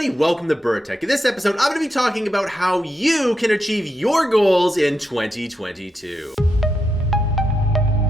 everybody, welcome to Bura. In this episode, I'm going to be talking about how you can achieve your goals in 2022.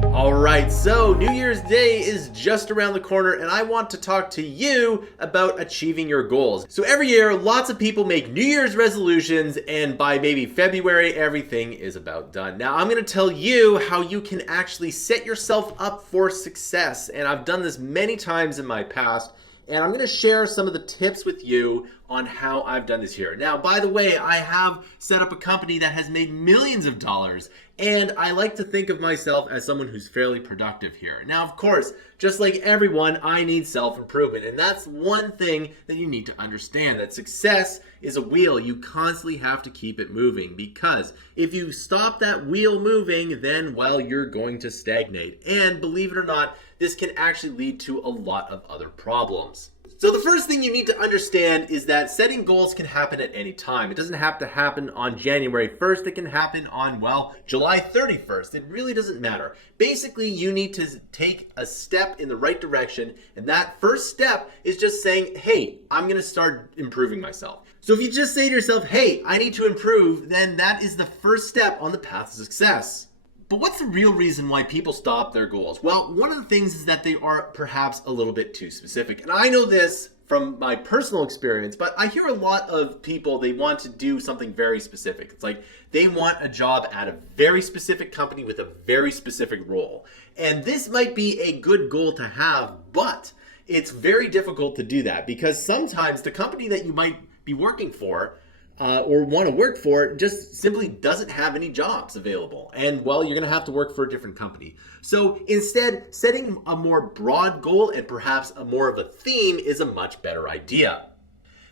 Alright, so New Year's Day is just around the corner and I want to talk to you about achieving your goals. So every year, lots of people make New Year's resolutions and by maybe February, everything is about done. Now, I'm going to tell you how you can actually set yourself up for success, and I've done this many times in my past. And I'm going to share some of the tips with you on how I've done this here. Now, by the way, I have set up a company that has made millions of dollars, and I like to think of myself as someone who's fairly productive here. Now, of course, just like everyone, I need self-improvement, and that's one thing that you need to understand, that success is a wheel. You constantly have to keep it moving, because if you stop that wheel moving, then, well, you're going to stagnate. And believe it or not, this can actually lead to a lot of other problems. So the first thing you need to understand is that setting goals can happen at any time. It doesn't have to happen on January 1st. It can happen on, well, July 31st. It really doesn't matter. Basically, you need to take a step in the right direction, and that first step is just saying, hey, I'm going to start improving myself. So if you just say to yourself, hey, I need to improve, then that is the first step on the path to success. But what's the real reason why people stop their goals? Well, one of the things is that they are perhaps a little bit too specific. And I know this from my personal experience, but I hear a lot of people, they want to do something very specific. It's like they want a job at a very specific company with a very specific role. And this might be a good goal to have, but it's very difficult to do that because sometimes the company that you might be working for or want to work for just simply doesn't have any jobs available. And well, you're going to have to work for a different company. So instead, setting a more broad goal and perhaps a more of a theme is a much better idea.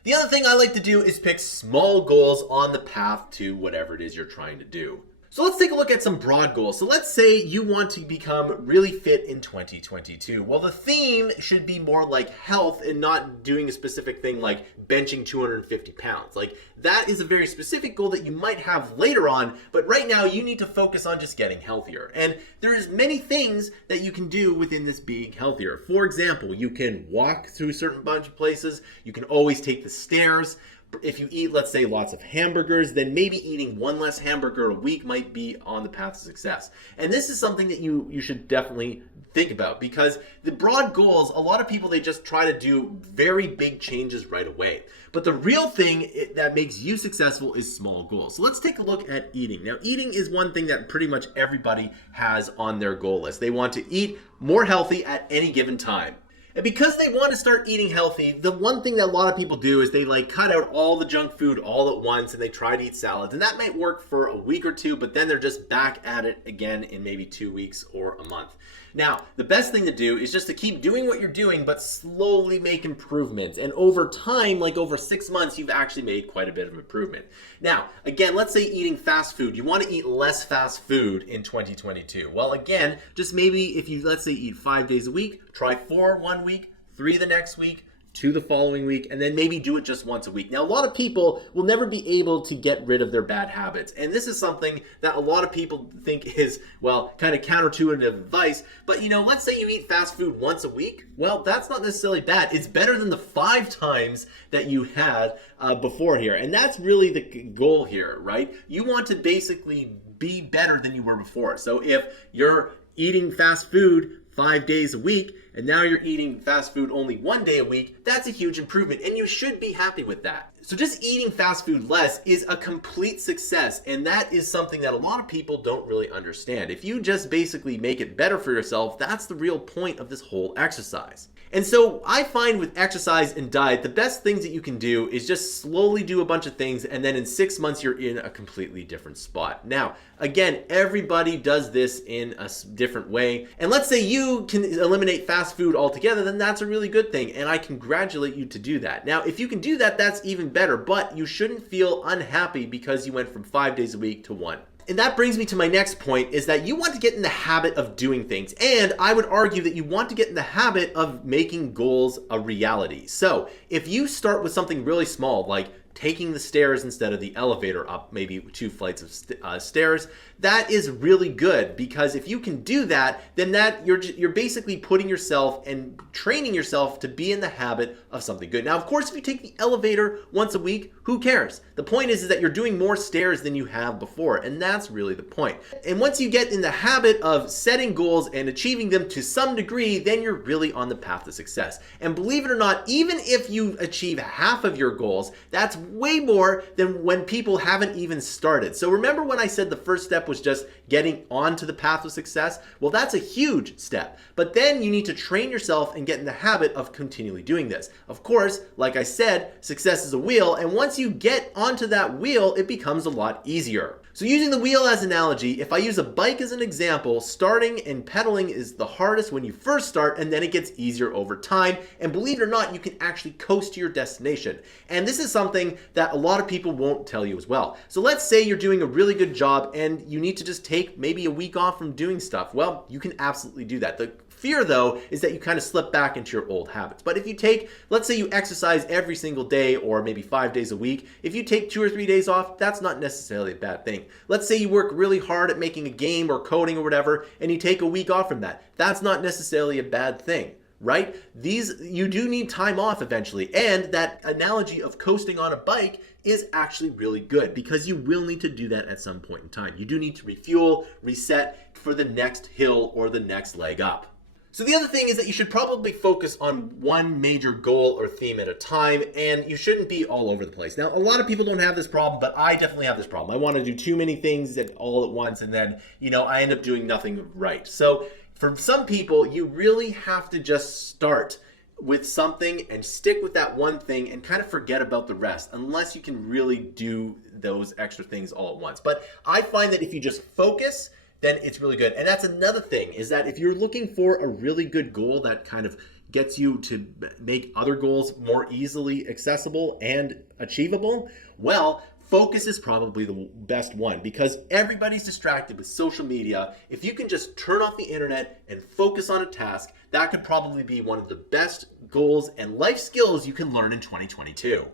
The other thing I like to do is pick small goals on the path to whatever it is you're trying to do. So let's take a look at some broad goals. So let's say you want to become really fit in 2022. Well, the theme should be more like health and not doing a specific thing like benching 250 pounds. Like that is a very specific goal that you might have later on, but right now you need to focus on just getting healthier. And there's many things that you can do within this being healthier. For example, you can walk through a certain bunch of places. You can always take the stairs. If you eat, let's say, lots of hamburgers, then maybe eating one less hamburger a week might be on the path to success. And this is something that you should definitely think about, because the broad goals, a lot of people, they just try to do very big changes right away. But the real thing that makes you successful is small goals. So let's take a look at eating. Now, eating is one thing that pretty much everybody has on their goal list. They want to eat more healthy at any given time. And because they want to start eating healthy, the one thing that a lot of people do is they cut out all the junk food all at once and they try to eat salads. And that might work for a week or two, but then they're just back at it again in maybe 2 weeks or a month. Now, the best thing to do is just to keep doing what you're doing, but slowly make improvements. And over time, like over 6 months, you've actually made quite a bit of improvement. Now, again, let's say eating fast food. You want to eat less fast food in 2022. Well, again, just maybe if you, let's say, eat 5 days a week, try 4 one week, 3 the next week, 2 the following week, and then maybe do it just once a week. Now, a lot of people will never be able to get rid of their bad habits. And this is something that a lot of people think is, well, kind of counterintuitive advice. But, let's say you eat fast food once a week. Well, that's not necessarily bad. It's better than the 5 times that you had before here. And that's really the goal here, right? You want to basically be better than you were before. So if you're eating fast food 5 days a week, and now you're eating fast food only 1 day a week, that's a huge improvement, and you should be happy with that. So just eating fast food less is a complete success, and that is something that a lot of people don't really understand. If you just basically make it better for yourself, that's the real point of this whole exercise. And so I find with exercise and diet, the best things that you can do is just slowly do a bunch of things, and then in 6 months, you're in a completely different spot. Now, again, everybody does this in a different way. And let's say you can eliminate fast food altogether, then that's a really good thing. And I congratulate you to do that. Now, if you can do that, that's even better, but you shouldn't feel unhappy because you went from 5 days a week to 1. And that brings me to my next point, is that you want to get in the habit of doing things. And I would argue that you want to get in the habit of making goals a reality. So if you start with something really small, like taking the stairs instead of the elevator up maybe 2 flights of stairs. That is really good, because if you can do that, then you're basically putting yourself and training yourself to be in the habit of something good. Now, of course, if you take the elevator once a week, who cares? The point is that you're doing more stairs than you have before, and that's really the point. And once you get in the habit of setting goals and achieving them to some degree, then you're really on the path to success. And believe it or not, even if you achieve half of your goals, that's way more than when people haven't even started. So remember when I said the first step was just getting onto the path of success? Well, that's a huge step. But then you need to train yourself and get in the habit of continually doing this. Of course, like I said, success is a wheel, and once you get onto that wheel, it becomes a lot easier. So using the wheel as an analogy, if I use a bike as an example, starting and pedaling is the hardest when you first start, and then it gets easier over time. And believe it or not, you can actually coast to your destination. And this is something that a lot of people won't tell you as well. So let's say you're doing a really good job and you need to just take maybe a week off from doing stuff. Well, you can absolutely do that. The fear, though, is that you kind of slip back into your old habits. But if you take, let's say you exercise every single day or maybe 5 days a week, if you take 2 or 3 days off, that's not necessarily a bad thing. Let's say you work really hard at making a game or coding or whatever, and you take a week off from that. That's not necessarily a bad thing, right? You do need time off eventually. And that analogy of coasting on a bike is actually really good, because you will need to do that at some point in time. You do need to refuel, reset for the next hill or the next leg up. So the other thing is that you should probably focus on one major goal or theme at a time, and you shouldn't be all over the place. Now, a lot of people don't have this problem, but I definitely have this problem. I want to do too many things all at once, and then, I end up doing nothing right. So for some people, you really have to just start with something and stick with that one thing and kind of forget about the rest, unless you can really do those extra things all at once. But I find that if you just focus, then it's really good. And that's another thing, is that if you're looking for a really good goal that kind of gets you to make other goals more easily accessible and achievable, well, focus is probably the best one, because everybody's distracted with social media. If you can just turn off the internet and focus on a task, that could probably be one of the best goals and life skills you can learn in 2022.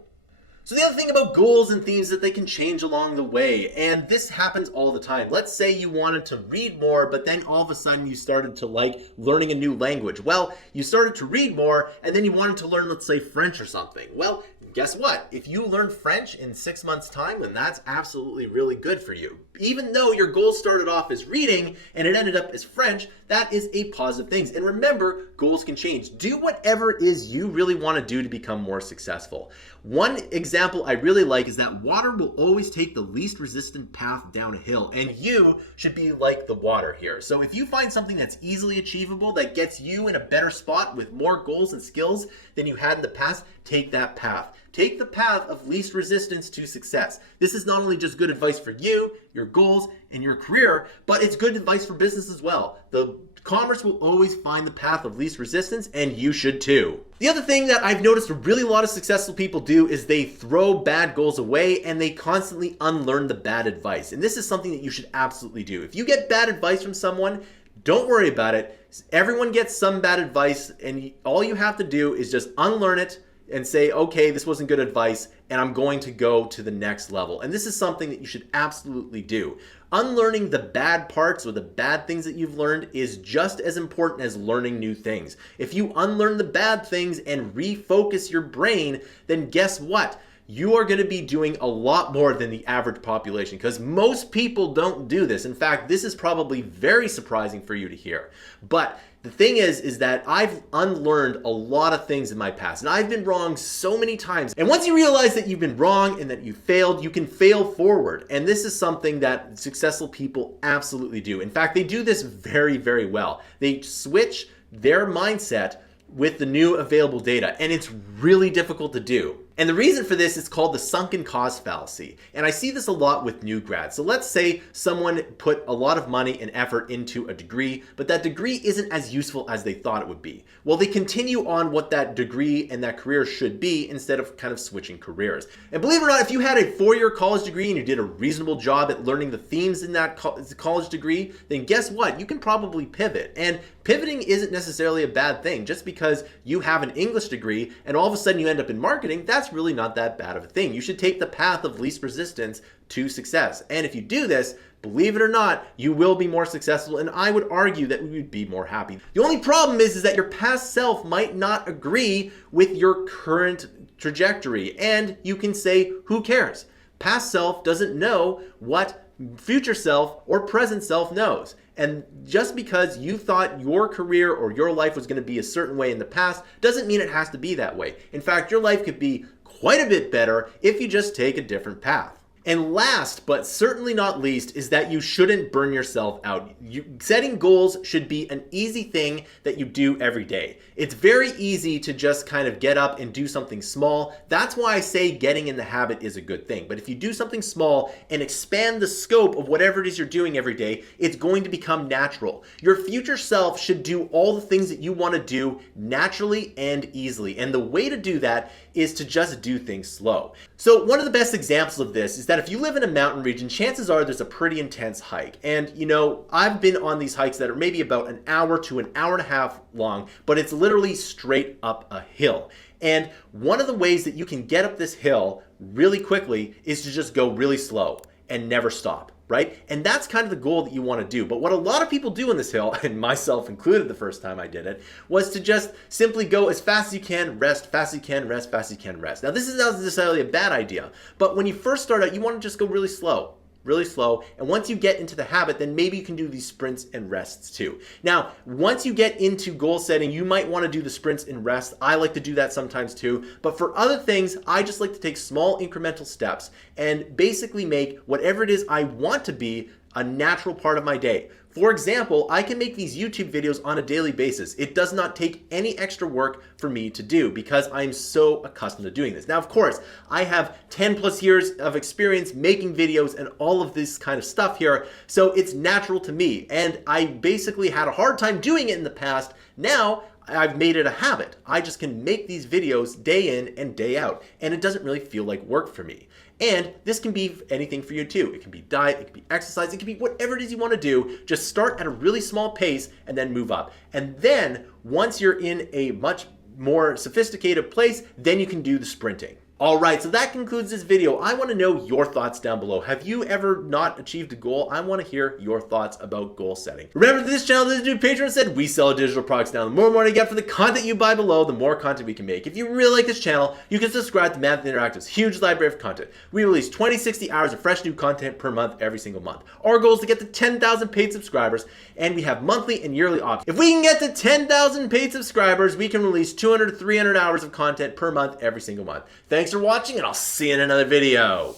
So the other thing about goals and themes is that they can change along the way, and this happens all the time. Let's say you wanted to read more, but then all of a sudden you started to like learning a new language. Well, you started to read more, and then you wanted to learn, let's say, French or something. Well, guess what? If you learn French in 6 months' time, then that's absolutely really good for you. Even though your goal started off as reading and it ended up as French, that is a positive thing. And remember, goals can change. Do whatever it is you really want to do to become more successful. One example I really like is that water will always take the least resistant path down a hill, and you should be like the water here. So if you find something that's easily achievable, that gets you in a better spot with more goals and skills than you had in the past, take that path. Take the path of least resistance to success. This is not only just good advice for you, your goals, and your career, but it's good advice for business as well. The commerce will always find the path of least resistance, and you should too. The other thing that I've noticed a really lot of successful people do is they throw bad goals away and they constantly unlearn the bad advice. And this is something that you should absolutely do. If you get bad advice from someone, don't worry about it. Everyone gets some bad advice, and all you have to do is just unlearn it and say, okay, this wasn't good advice, and I'm going to go to the next level. And this is something that you should absolutely do. Unlearning the bad parts or the bad things that you've learned is just as important as learning new things. If you unlearn the bad things and refocus your brain, then guess what? You are going to be doing a lot more than the average population, because most people don't do this. In fact, this is probably very surprising for you to hear. But the thing is that I've unlearned a lot of things in my past, and I've been wrong so many times. And once you realize that you've been wrong and that you failed, you can fail forward. And this is something that successful people absolutely do. In fact, they do this very, very well. They switch their mindset with the new available data, and it's really difficult to do. And the reason for this is called the sunken cost fallacy. And I see this a lot with new grads. So let's say someone put a lot of money and effort into a degree, but that degree isn't as useful as they thought it would be. Well, they continue on what that degree and that career should be instead of kind of switching careers. And believe it or not, if you had a 4-year college degree and you did a reasonable job at learning the themes in that college degree, then guess what? You can probably pivot. And pivoting isn't necessarily a bad thing. Just because you have an English degree and all of a sudden you end up in marketing, that's that's really not that bad of a thing. You should take the path of least resistance to success. And if you do this, believe it or not, you will be more successful, and I would argue that we would be more happy. The only problem is that your past self might not agree with your current trajectory, and you can say, who cares? Past self doesn't know what future self or present self knows. And just because you thought your career or your life was going to be a certain way in the past doesn't mean it has to be that way. In fact, your life could be quite a bit better if you just take a different path. And last, but certainly not least, is that you shouldn't burn yourself out. Setting goals should be an easy thing that you do every day. It's very easy to just kind of get up and do something small. That's why I say getting in the habit is a good thing. But if you do something small and expand the scope of whatever it is you're doing every day, it's going to become natural. Your future self should do all the things that you want to do naturally and easily. And the way to do that is to just do things slow. So one of the best examples of this is that if you live in a mountain region, chances are there's a pretty intense hike. And you know, I've been on these hikes that are maybe about an hour to an hour and a half long, but it's literally straight up a hill. And one of the ways that you can get up this hill really quickly is to just go really slow and never stop, right? And that's kind of the goal that you want to do. But what a lot of people do in this hill, and myself included the first time I did it, was to just simply go as fast as you can, rest, fast as you can, rest, fast as you can, rest. Now, this is not necessarily a bad idea, but when you first start out, you want to just go really slow. And once you get into the habit, then maybe you can do these sprints and rests too. Now, once you get into goal setting, you might want to do the sprints and rests. I like to do that sometimes too. But for other things, I just like to take small incremental steps and basically make whatever it is I want to be a natural part of my day. For example, I can make these YouTube videos on a daily basis. It does not take any extra work for me to do because I'm so accustomed to doing this. Now, of course, I have 10 plus years of experience making videos and all of this kind of stuff here, so it's natural to me. And I basically had a hard time doing it in the past. Now, I've made it a habit. I just can make these videos day in and day out, and it doesn't really feel like work for me. And this can be anything for you too. It can be diet, it can be exercise, it can be whatever it is you want to do. Just start at a really small pace and then move up. And then once you're in a much more sophisticated place, then you can do the sprinting. All right, so that concludes this video. I want to know your thoughts down below. Have you ever not achieved a goal? I want to hear your thoughts about goal setting. Remember, this channel, this dude Patreon said, we sell digital products now. The more money you get for the content you buy below, the more content we can make. If you really like this channel, you can subscribe to Manthey Interactive's huge library of content. We release 20, 60 hours of fresh new content per month every single month. Our goal is to get to 10,000 paid subscribers, and we have monthly and yearly options. If we can get to 10,000 paid subscribers, we can release 200 to 300 hours of content per month every single month. Thanks for watching, and I'll see you in another video.